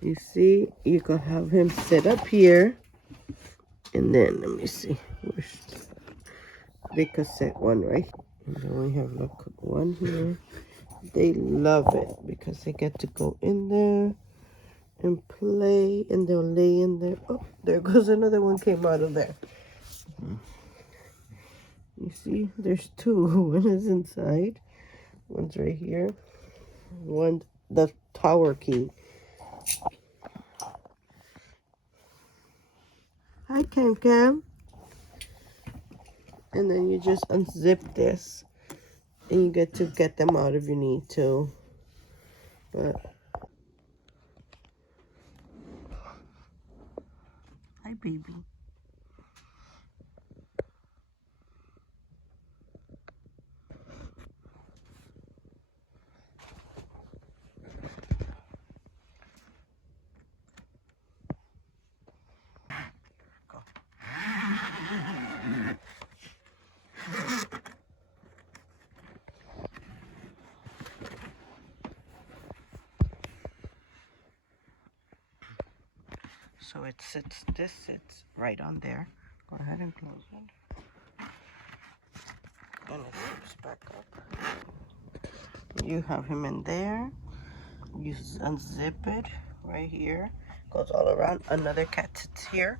You see, you can have him sit up here. And then, let me see. Where's the cassette one, right? And then we have, look, one here. They love it because they get to go in there and play. And they'll lay in there. Oh, there goes another one came out of there. You see, there's two. One is inside. One's right here. One, the tower key. Hi, Cam Cam. And then you just unzip this. And you get to get them out if you need to. But hi, baby. Go. So it sits, this sits right on there. Go ahead and close it. And it zips back up. You have him in there. You unzip it right here. Goes all around. Another cat sits here.